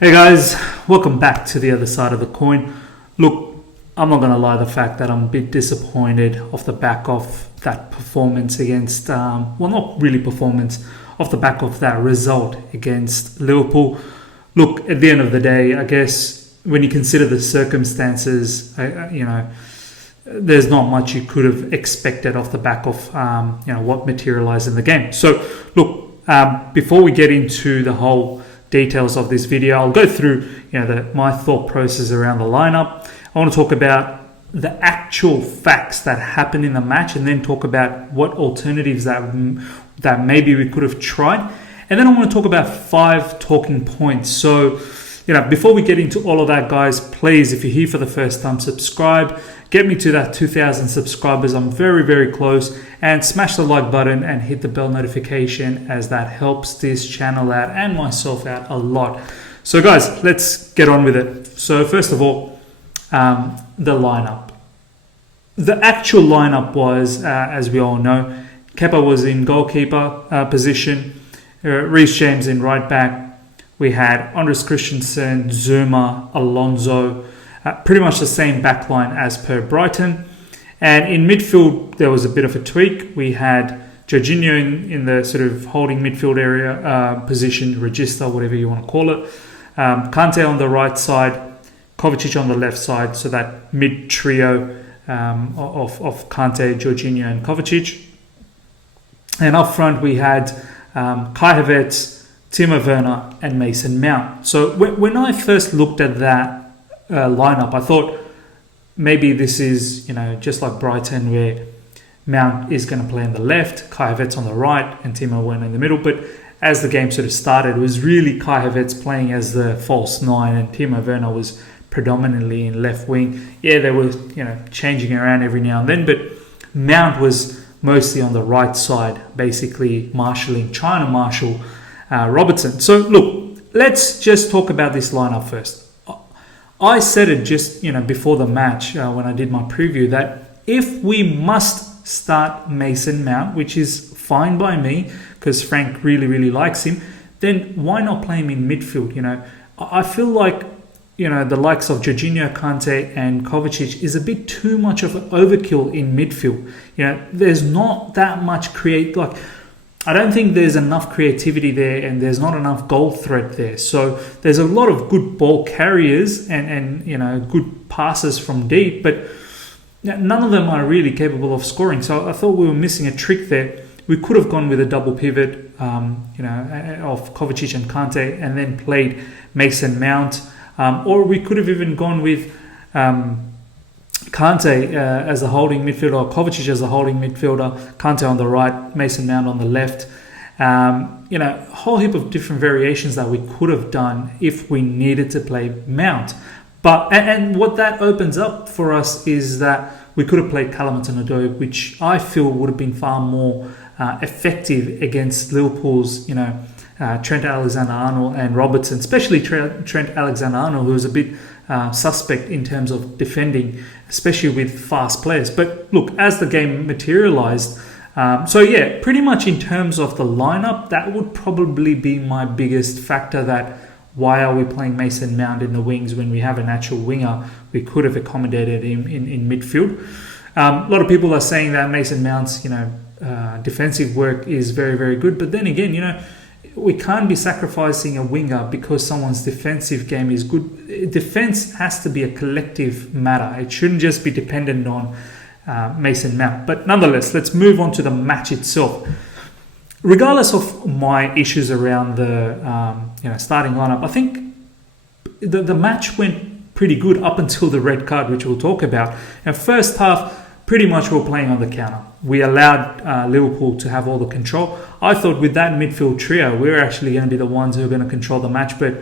Hey guys, welcome back to the other side of the coin. Look, I'm not going to lie, the fact that I'm a bit disappointed off the back of that performance against, not really performance, off the back of that result against Liverpool. Look, at the end of the day, I guess when you consider the circumstances, there's not much you could have expected off the back of, what materialized in the game. So, look, before we get into the whole details of this video, I'll go through my thought process around the lineup. I want to talk about the actual facts that happened in the match, and then talk about what alternatives that maybe we could have tried, and then I want to talk about 5 talking points. So before we get into all of that, guys, please, if you're here for the first time, subscribe. Get me to that 2,000 subscribers. I'm very, very close. And smash the like button and hit the bell notification, as that helps this channel out and myself out a lot. So, guys, let's get on with it. So, first of all, the lineup. The actual lineup was, as we all know, Kepa was in goalkeeper position, Reece James in right back. We had Andreas Christensen, Zuma, Alonso, pretty much the same backline as per Brighton. And in midfield, there was a bit of a tweak. We had Jorginho in the sort of holding midfield area position, register, whatever you want to call it. Kante on the right side, Kovacic on the left side, so that mid trio of Kante, Jorginho and Kovacic. And up front, we had Kai Havertz, Timo Werner and Mason Mount. So when I first looked at that lineup, I thought maybe this is, just like Brighton, where Mount is going to play on the left, Kai Havertz on the right, and Timo Werner in the middle. But as the game sort of started, it was really Kai Havertz playing as the false 9, and Timo Werner was predominantly in left wing. Yeah, they were, changing around every now and then, but Mount was mostly on the right side, basically trying to marshal Robertson. So look, let's just talk about this lineup first. I said it just before the match when I did my preview, that if we must start Mason Mount, which is fine by me because Frank really, really likes him, then why not play him in midfield? I feel like the likes of Jorginho, Kante and Kovacic is a bit too much of an overkill in midfield. There's not that much I don't think there's enough creativity there, and there's not enough goal threat there. So there's a lot of good ball carriers and good passes from deep, but none of them are really capable of scoring. So I thought we were missing a trick there. We could have gone with a double pivot, of Kovacic and Kante, and then played Mason Mount, or we could have even gone with Kante as a holding midfielder, Kovacic as a holding midfielder, Kante on the right, Mason Mount on the left. A whole heap of different variations that we could have done if we needed to play Mount. But and what that opens up for us is that we could have played Calvert-Lewin, which I feel would have been far more effective against Liverpool's, Trent Alexander-Arnold and Robertson, especially Trent Alexander-Arnold, who was a bit suspect in terms of defending, especially with fast players. But look, as the game materialized, pretty much in terms of the lineup, that would probably be my biggest factor, that why are we playing Mason Mount in the wings when we have a natural winger? We could have accommodated him in midfield. A lot of people are saying that Mason Mount's defensive work is very, very good, but then again, we can't be sacrificing a winger because someone's defensive game is good. Defense has to be a collective matter. It shouldn't just be dependent on Mason Mount. But nonetheless, let's move on to the match itself. Regardless of my issues around the starting lineup, I think the match went pretty good up until the red card, which we'll talk about. First half, pretty much we were playing on the counter. We allowed Liverpool to have all the control. I thought with that midfield trio, we were actually going to be the ones who are going to control the match, but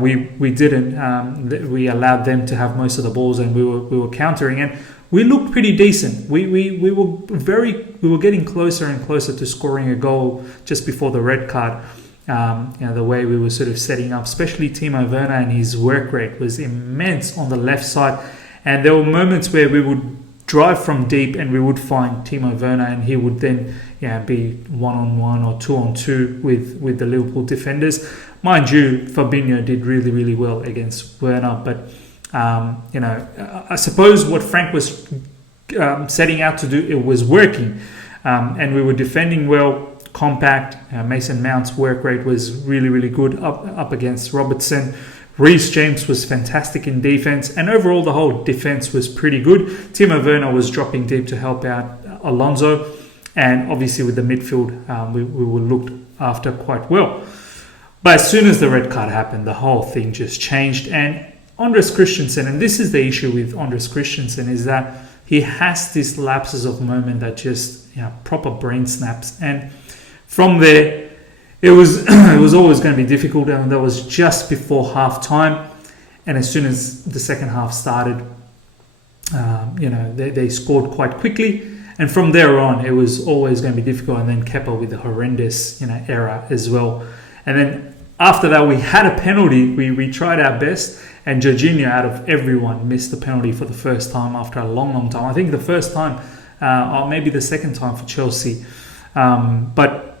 we didn't. We allowed them to have most of the balls, and we were countering, and we looked pretty decent. We were getting closer and closer to scoring a goal just before the red card. The way we were sort of setting up, especially Timo Werner, and his work rate was immense on the left side, and there were moments where we would drive from deep and we would find Timo Werner, and he would then be 1-on-1 or 2-on-2 with the Liverpool defenders. mind you, Fabinho did really, really well against Werner. But, I suppose what Frank was setting out to do, it was working. And we were defending well, compact. Mason Mount's work rate was really, really good up against Robertson. Reece James was fantastic in defense, and overall the whole defense was pretty good. Timo Werner was dropping deep to help out Alonso, and obviously with the midfield, we were looked after quite well. But as soon as the red card happened, the whole thing just changed. And Andreas Christensen, and this is the issue with Andreas Christensen, is that he has these lapses of moment that just proper brain snaps, and from there, it was it was always going to be difficult. And that was just before half time, and as soon as the second half started, they scored quite quickly, and from there on, it was always going to be difficult. And then Kepa with the horrendous error as well, and then after that we had a penalty. We tried our best, and Jorginho, out of everyone, missed the penalty for the first time after a long, long time. I think the first time, or maybe the second time for Chelsea, but.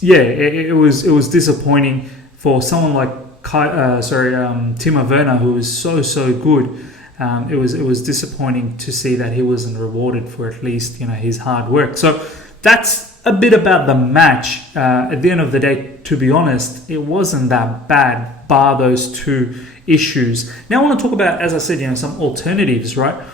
Yeah, it was disappointing for someone like Timo Werner, who was so good. It was disappointing to see that he wasn't rewarded for at least his hard work. So that's a bit about the match. At the end of the day, to be honest, it wasn't that bad, bar those two issues. Now I want to talk about, as I said, some alternatives, right?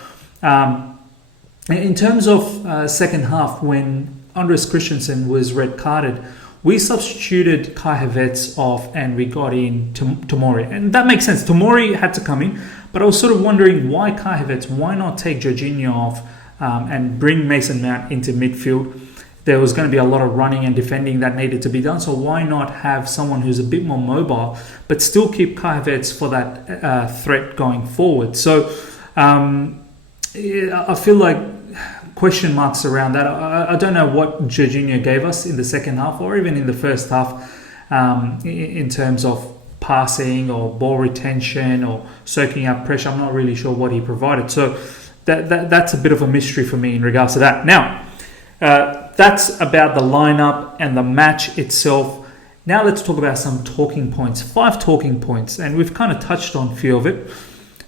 In terms of second half, when Andreas Christensen was red carded, we substituted Kai Havertz off and we got in Tomori. And that makes sense. Tomori had to come in, but I was sort of wondering why Kai Havertz, why not take Jorginho off and bring Mason Mount into midfield? There was going to be a lot of running and defending that needed to be done, so why not have someone who's a bit more mobile, but still keep Kai Havertz for that threat going forward? So I feel like question marks around that. I don't know what Jorginho gave us in the second half or even in the first half in terms of passing or ball retention or soaking up pressure. I'm not really sure what he provided. So that's a bit of a mystery for me in regards to that. Now, that's about the lineup and the match itself. Now let's talk about some talking points. 5 talking points, and we've kind of touched on a few of it.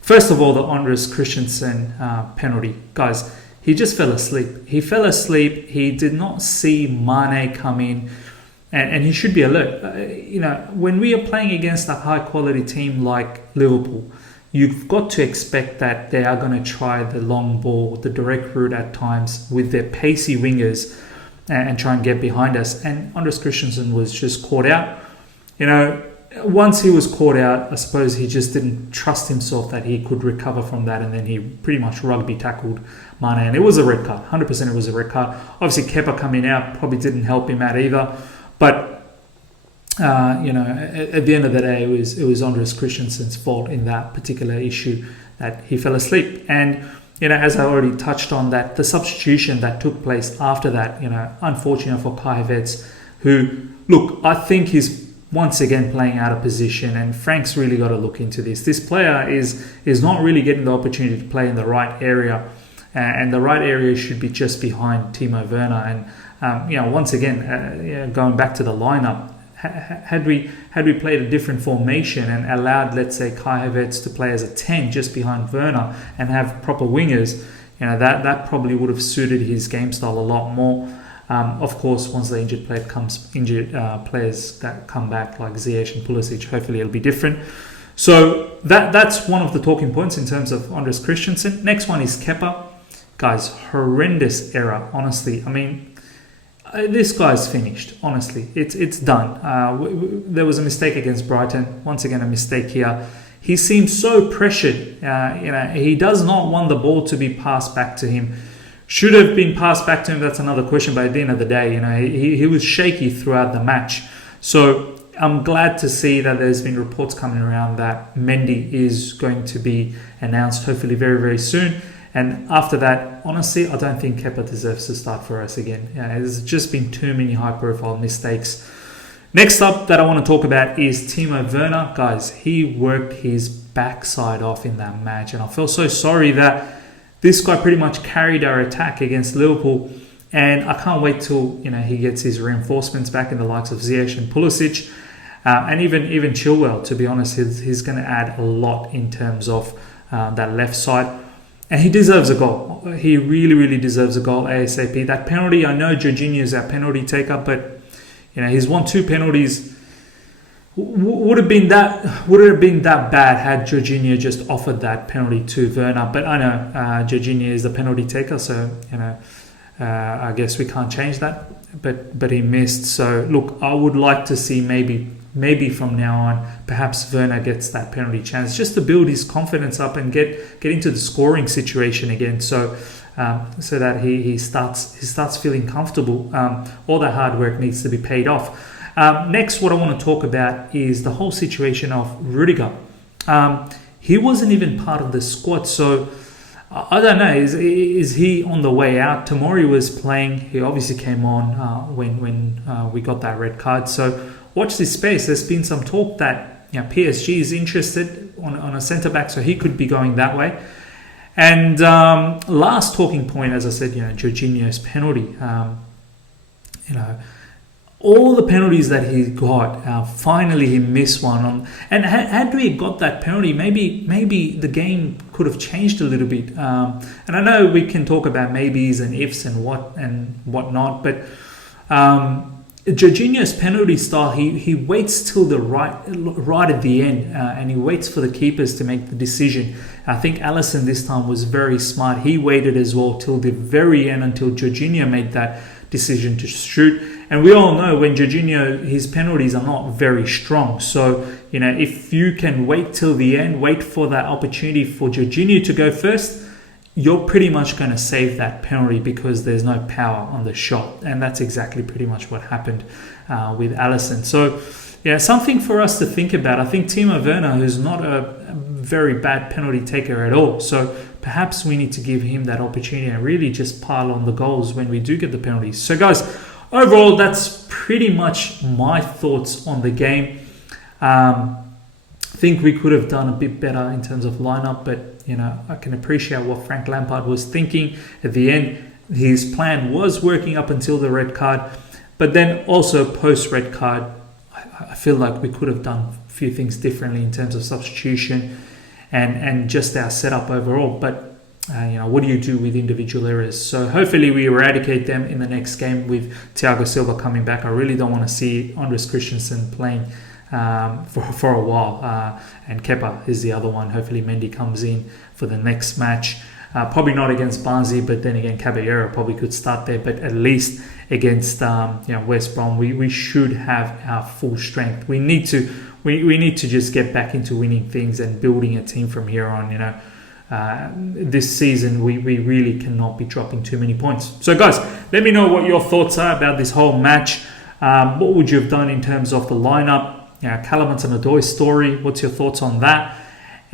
First of all, the Andreas Christensen penalty. Guys, he just fell asleep. He fell asleep. He did not see Mane come in, and he should be alert. When we are playing against a high-quality team like Liverpool, you've got to expect that they are going to try the long ball, the direct route at times with their pacey wingers and try and get behind us. And Andreas Christensen was just caught out. Once he was caught out, I suppose he just didn't trust himself that he could recover from that, and then he pretty much rugby tackled Mane, and it was a red card. 100% it was a red card. Obviously, Kepa coming out probably didn't help him out either. But at the end of the day, it was Andreas Christensen's fault in that particular issue that he fell asleep. And as I already touched on, that the substitution that took place after that, unfortunate for Kai Havertz, who, look, I think he's once again playing out of position, and Frank's really got to look into this. This player is not really getting the opportunity to play in the right area, and the right area should be just behind Timo Werner. And once again, going back to the lineup, had we played a different formation and allowed, let's say, Kai Havertz to play as a 10 just behind Werner and have proper wingers, that probably would have suited his game style a lot more. Of course, once the injured players that come back like Ziyech and Pulisic, hopefully it'll be different. So that's one of the talking points in terms of Andreas Christensen. Next one is Kepa. Guys, horrendous error, honestly. I mean, this guy's finished, honestly. It's done. There was a mistake against Brighton. Once again, a mistake here. He seems so pressured. He does not want the ball to be passed back to him. Should have been passed back to him, that's another question. But at the end of the day, he was shaky throughout the match. So I'm glad to see that there's been reports coming around that Mendy is going to be announced hopefully very, very soon. And after that, honestly, I don't think Kepa deserves to start for us again. There's just been too many high-profile mistakes. Next up that I want to talk about is Timo Werner. Guys, he worked his backside off in that match. And I feel so sorry that this guy pretty much carried our attack against Liverpool, and I can't wait till he gets his reinforcements back in the likes of Ziyech and Pulisic. And even Chilwell, to be honest, he's going to add a lot in terms of that left side. And he deserves a goal. He really, really deserves a goal ASAP. That penalty, I know Jorginho's our penalty taker, but he's won 2 penalties. Would it have been that bad had Jorginho just offered that penalty to Werner? But I know Jorginho is the penalty taker, so I guess we can't change that. But he missed. So look, I would like to see maybe from now on, perhaps Werner gets that penalty chance just to build his confidence up and get into the scoring situation again. So that he starts feeling comfortable. All that hard work needs to be paid off. Next, what I want to talk about is the whole situation of Rudiger. He wasn't even part of the squad, so I don't know. Is he on the way out? Tomori was playing. He obviously came on when we got that red card. So watch this space. There's been some talk that PSG is interested on a centre back, so he could be going that way. And last talking point, as I said, Jorginho's penalty. All the penalties that he got, finally he missed one. And had we got that penalty, maybe the game could have changed a little bit. And I know we can talk about maybes and ifs and whatnot, but Jorginho's penalty style, he waits till the right at the end, and he waits for the keepers to make the decision. I think Alisson this time was very smart. He waited as well till the very end until Jorginho made that decision to shoot. And we all know when Jorginho, his penalties are not very strong. So, if you can wait till the end, wait for that opportunity for Jorginho to go first, you're pretty much going to save that penalty because there's no power on the shot. And that's exactly pretty much what happened with Alisson. So, something for us to think about. I think Timo Werner, who's not a very bad penalty taker at all. So perhaps we need to give him that opportunity and really just pile on the goals when we do get the penalties. So guys, overall, that's pretty much my thoughts on the game. Think we could have done a bit better in terms of lineup, but I can appreciate what Frank Lampard was thinking at the end. His plan was working up until the red card, but then also post red card, I feel like we could have done a few things differently in terms of substitution and just our setup overall. But what do you do with individual errors? So hopefully we eradicate them in the next game with Thiago Silva coming back. I really don't want to see Andreas Christensen playing for a while. And Kepa is the other one. Hopefully Mendy comes in for the next match. Probably not against Barnsley, but then again, Caballero probably could start there. But at least against West Brom, we should have our full strength. We need to just get back into winning things and building a team from here on. This season we really cannot be dropping too many points. So guys, let me know what your thoughts are about this whole match. What would you have done in terms of the lineup? Callum Hudson-Odoi's story. What's your thoughts on that?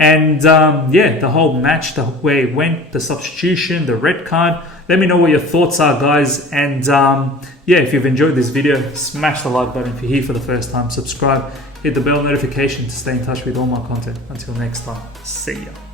And the whole match, the way it went, the substitution, the red card. Let me know what your thoughts are, guys. And if you've enjoyed this video, smash the like button if you're here for the first time. Subscribe, hit the bell notification to stay in touch with all my content. Until next time, see ya.